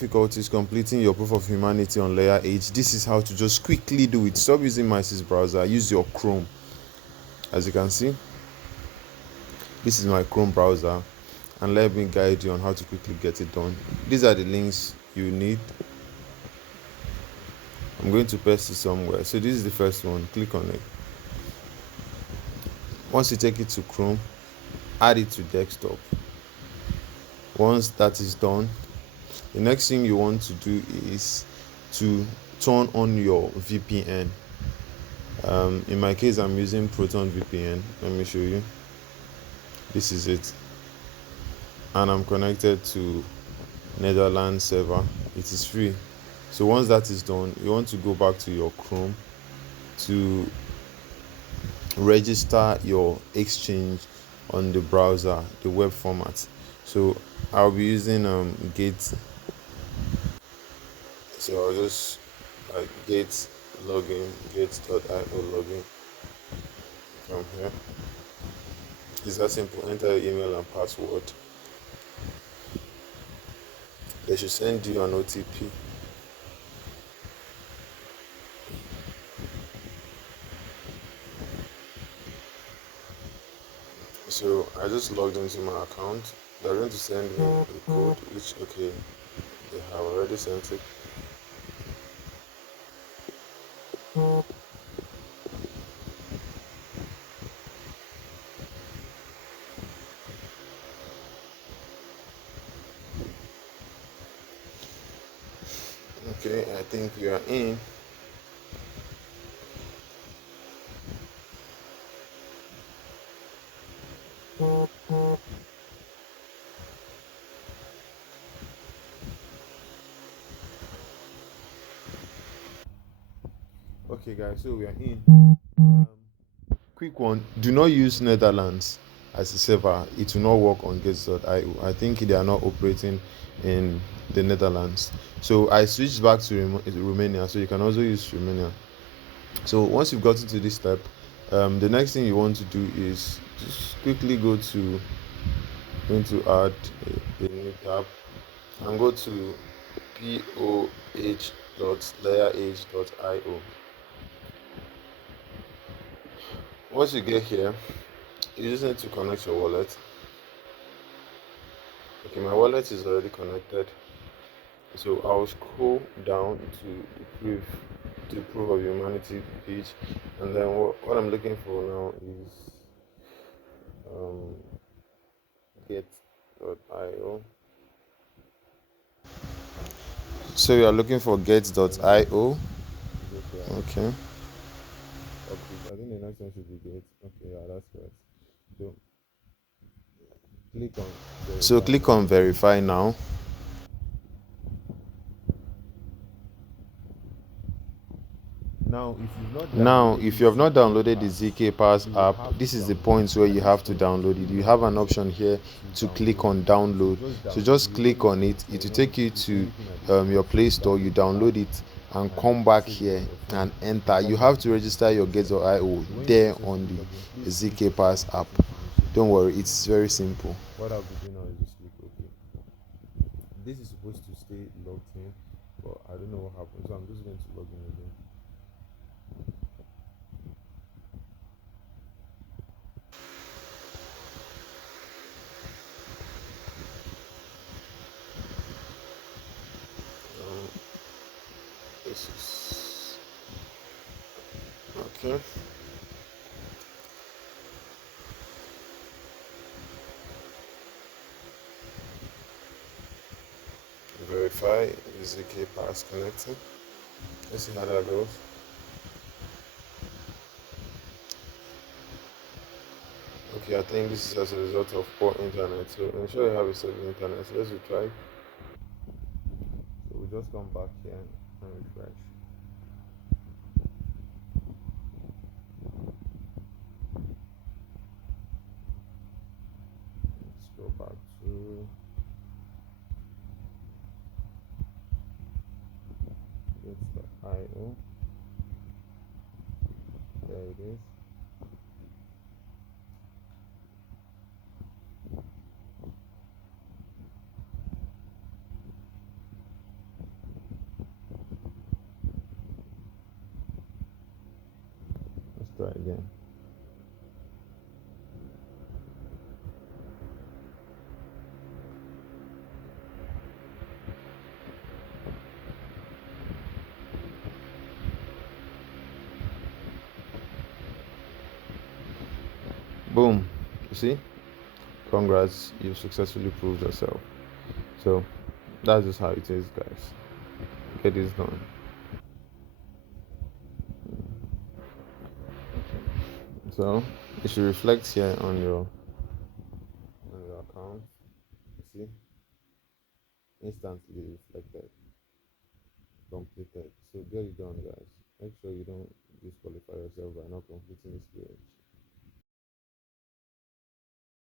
Difficulties completing your proof of humanity on LayerEdge. This is how to just quickly do it. Stop using my browser, use your Chrome. As you can see, this is my Chrome browser, and let me guide you on how to quickly get it done. These are the links you need. I'm going to paste it somewhere. So this is the first one. Click on it. Once you take it to Chrome, add it to desktop. Once that is done, the next thing you want to do is to turn on your VPN. In my case, I'm using Proton VPN. Let me show you. This is it, and I'm connected to Netherlands server. It is free. So once that is done, you want to go back to your Chrome to register your exchange on the browser, the web format. So I'll be using Gate. So I'll just Gate login, gate.io login from here. It's that simple. Enter your email and password. They should send you an OTP. So I just logged into my account. They're going to send me a code, which they have already sent it. Okay, I think we are in. Okay, guys, so we are in. Quick one: do not use Netherlands as a server. It will not work on Gates.io. I think they are not operating in the Netherlands. So I switched back to Romania. So you can also use Romania. So once you've gotten to this step, the next thing you want to do is just quickly going to add a new tab and go to poh.layeredge.io. Once you get here, you just need to connect your wallet. Okay, my wallet is already connected. So I'll scroll down to the proof of humanity page, and then what I'm looking for now is um, get.io. So we are looking for get.io. Okay. I think the next one should be get. Okay, yeah, that's correct. So click on verify. So click on verify now. Now, if you have not downloaded the ZK Pass app, this is the point where you have to download it. You have an option here to click on download. So just click on it. It will take you to your Play Store. You download it and come back here and enter. You have to register your Get.io there on the ZK Pass app. Don't worry, it's very simple. What I'll be doing now is just click OK. This is supposed to stay logged in, but I don't know what happened, so I'm just going to log in again. This is okay. Verify is the key pass connected. Let's see how that goes. Okay, I think this is as a result of poor internet. So ensure you have a stable internet. So let's try. So we'll just come back here and refresh. Let's go back to Get.io. There it is. again. Boom. You see? Congrats, you've successfully proved yourself. So that's just how it is, guys. Get this done. So it should reflect here on your account. You see? Instantly reflected, completed. So get it done, guys. Make sure you don't disqualify yourself by not completing this page.